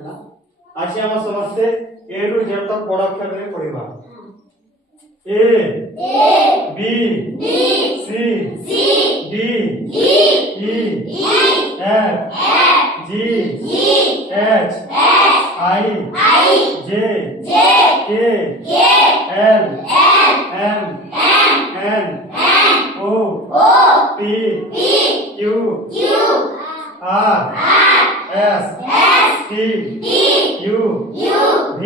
ହେଲା ଆଜି ଆମ ସମସ୍ତେ ए ରୁ z ତक ବଡ଼ ଅକ୍ଷରରେ ପଢିବା ए B C D E F G H I J K L M N O P Q R S T U V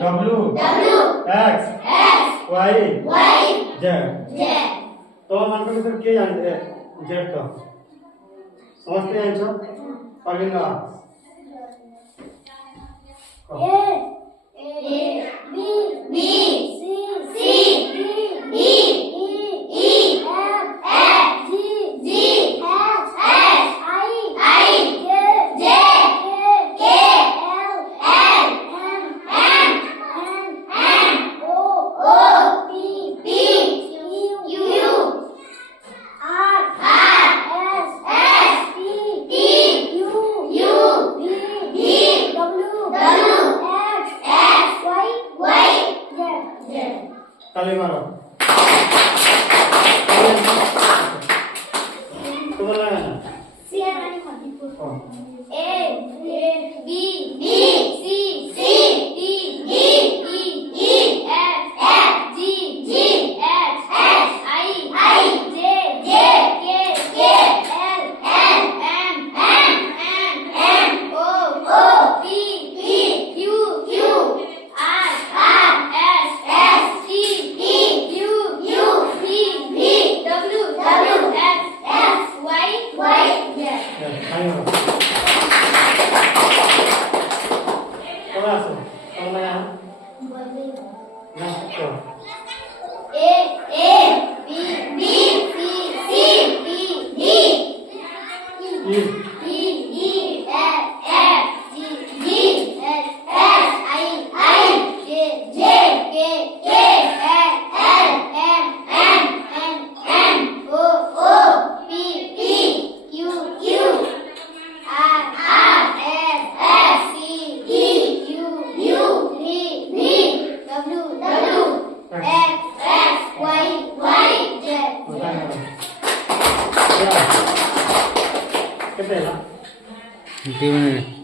W X Y Z तो मन को फिर के जानते हैं Z तो समझते हैं जो अगला ताली मारो तुम्हारा है ना A B C D E F G H I J K L M N O P Q R S T U V W X Y Z ताली मारो तुम्हारा से तुम्हारा है ना तो A B C D E E F G H I J K L M N O P Q R S T U V W X Y Z कितने ना 2 मिनट